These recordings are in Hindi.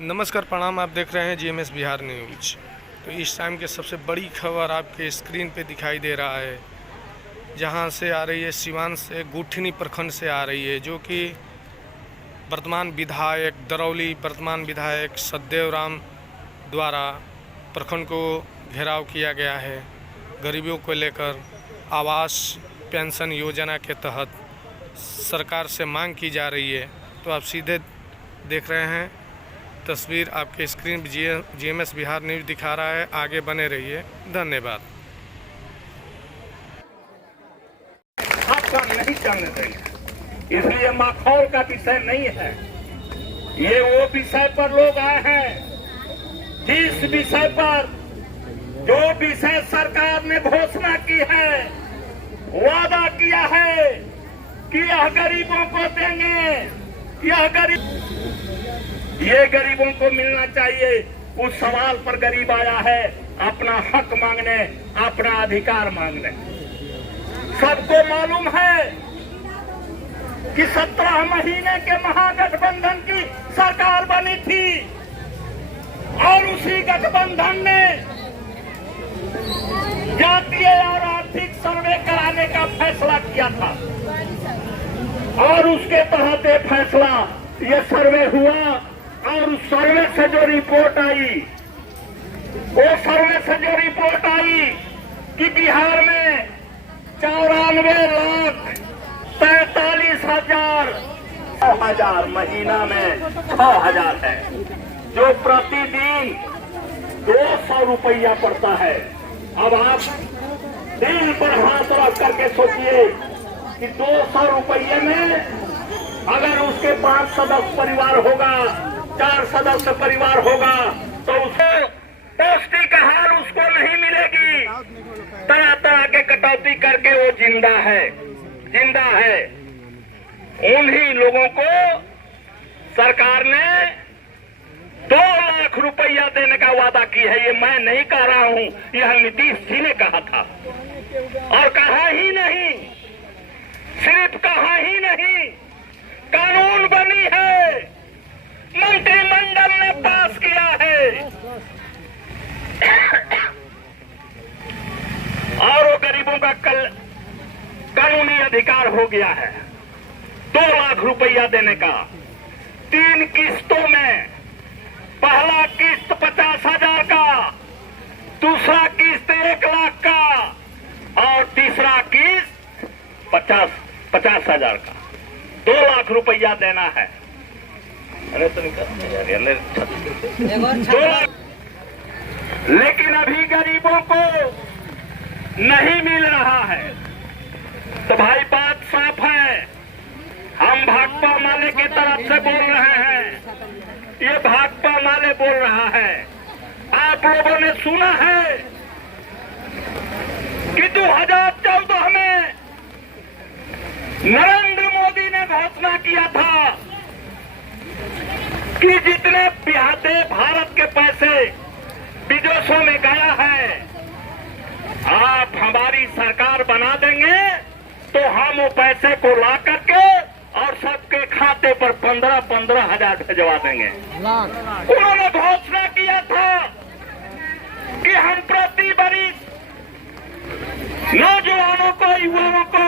नमस्कार, प्रणाम। आप देख रहे हैं जीएमएस बिहार न्यूज। तो इस टाइम के सबसे बड़ी खबर आपके स्क्रीन पे दिखाई दे रहा है, जहां से आ रही है सिवान से, गुठनी प्रखंड से आ रही है, जो कि वर्तमान विधायक दरौली वर्तमान विधायक सतदेव राम द्वारा प्रखंड को घेराव किया गया है। गरीबों को लेकर आवास पेंशन योजना के तहत सरकार से मांग की जा रही है। तो आप सीधे देख रहे हैं तस्वीर, आपके स्क्रीन जीएमएस बिहार न्यूज दिखा रहा है। आगे बने रहिए। धन्यवाद। आपका नहीं करने देंगे, इसलिए माखौल का विषय नहीं है। ये वो विषय पर लोग आए हैं जिस विषय पर, जो विषय सरकार ने घोषणा की है, वादा किया है कि यह गरीबों को देंगे, ये गरीबों को मिलना चाहिए। उस सवाल पर गरीब आया है अपना हक मांगने, अपना अधिकार मांगने। सबको मालूम है कि 17 महीने के महागठबंधन की सरकार बनी थी और उसी गठबंधन ने जातीय और आर्थिक सर्वे कराने का फैसला किया था और उसके तहत ये फैसला, ये सर्वे हुआ और उस सर्वे से जो रिपोर्ट आई, वो सर्वे से जो रिपोर्ट आई कि बिहार में 94,43,000 महीना में 6,000 है, जो प्रतिदिन 200 रुपया पड़ता है। अब आप दिल पर हाथ रख करके सोचिए कि 200 रुपये में अगर उसके 5 सदस्य परिवार होगा, 4 सदस्य परिवार होगा, तो उसको पौष्टिक आहार उसको नहीं मिलेगी। तरह तरह के कटौती करके वो जिंदा है। उन्हीं लोगों को सरकार ने 2 लाख रुपया देने का वादा की है। ये मैं नहीं कह रहा हूं, यह नीतीश जी ने कहा था। और कहा ही नहीं, सिर्फ कहा ही नहीं, कानून बनी है, मंत्रिमंडल ने पास किया है और वो गरीबों का कानूनी अधिकार हो गया है 2 लाख रुपया देने का 3 किस्तों में। पहला किस्त 50,000 का, दूसरा किस्त 1 लाख का और तीसरा किस्त 50,000 का। 2 लाख रुपया देना है। अरे तो लेकिन अभी गरीबों को नहीं मिल रहा है। तो भाई बात साफ है, हम भाकपा माले की तरफ से बोल रहे हैं, ये भाकपा माले बोल रहा है। आप लोगों ने सुना है कि 2014 में नरेंद्र मोदी ने घोषणा किया था कि जितने भारत के पैसे विदेशों में गया है, आप हमारी सरकार बना देंगे तो हम वो पैसे को ला करके और सबके खाते पर 15-15 हजार भिजवा देंगे। उन्होंने घोषणा किया था कि हम प्रति वर्ष नौजवानों को, युवाओं को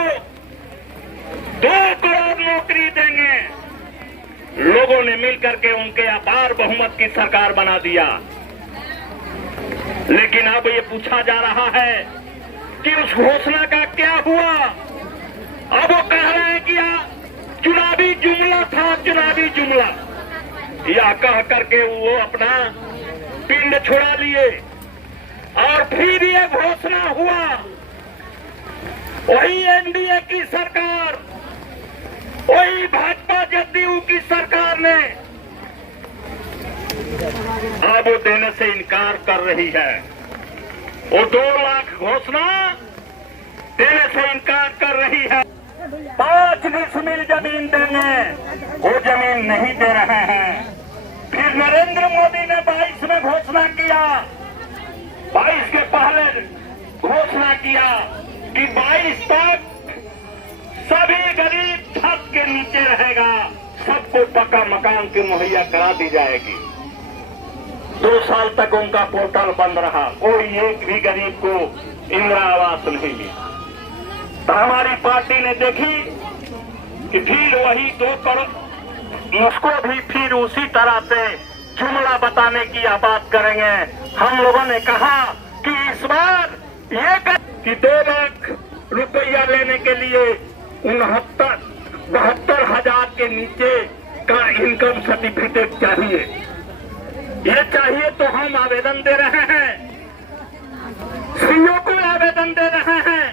2 करोड़ नौकरी देंगे। लोगों ने मिलकर के उनके अपार बहुमत की सरकार बना दिया। लेकिन अब ये पूछा जा रहा है कि उस घोषणा का क्या हुआ। अब वो कह रहे हैं कि चुनावी जुमला था, चुनावी जुमला, या कह करके वो अपना पिंड छोड़ा लिए और फिर ये घोषणा हुआ। वही एनडीए की सरकार, वही भाजपा जदयू की सरकार ने अब वो देने से इनकार कर रही है। वो 2 लाख घोषणा देने से इनकार कर रही है। 5 डिसमिल जमीन देंगे, वो जमीन नहीं दे रहे हैं। फिर नरेंद्र मोदी ने 22 में घोषणा किया, 22 के पहले घोषणा किया कि 22 तक सभी गरीब छत के नीचे रहेगा, सबको पक्का मकान की मुहैया करा दी जाएगी। 2 साल तक उनका पोर्टल बंद रहा, कोई एक भी गरीब को इंदिरा आवास नहीं मिला। तो हमारी पार्टी ने देखी कि फिर वही 2 करोड़, उसको भी फिर उसी तरह से जुमला बताने की बात करेंगे। हम लोगों ने कहा कि इस बार ये कि 2 लाख रुपया लेने के लिए 72,000 के नीचे का इनकम सर्टिफिकेट चाहिए। ये चाहिए तो हम आवेदन दे रहे हैं, सीओ को आवेदन दे रहे हैं,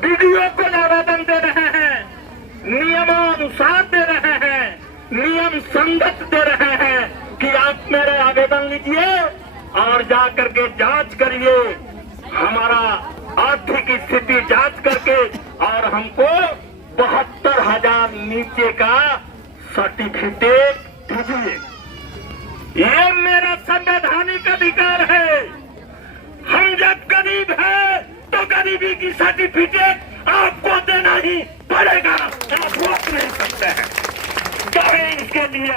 बीडीओ को आवेदन दे रहे हैं, नियमानुसार दे रहे हैं, नियम संगत दे रहे हैं कि आप मेरे आवेदन लीजिए और जाकर के जांच करिए, हमारा आर्थिक स्थिति जांच करके और हमको 72,000 नीचे का सर्टिफिकेट दीजिए। ये मेरा संवैधानिक अधिकार है। हम जब गरीब हैं तो गरीबी की सर्टिफिकेट आपको देना ही पड़ेगा, आप रोक नहीं सकते हैं। चाहे इसके लिए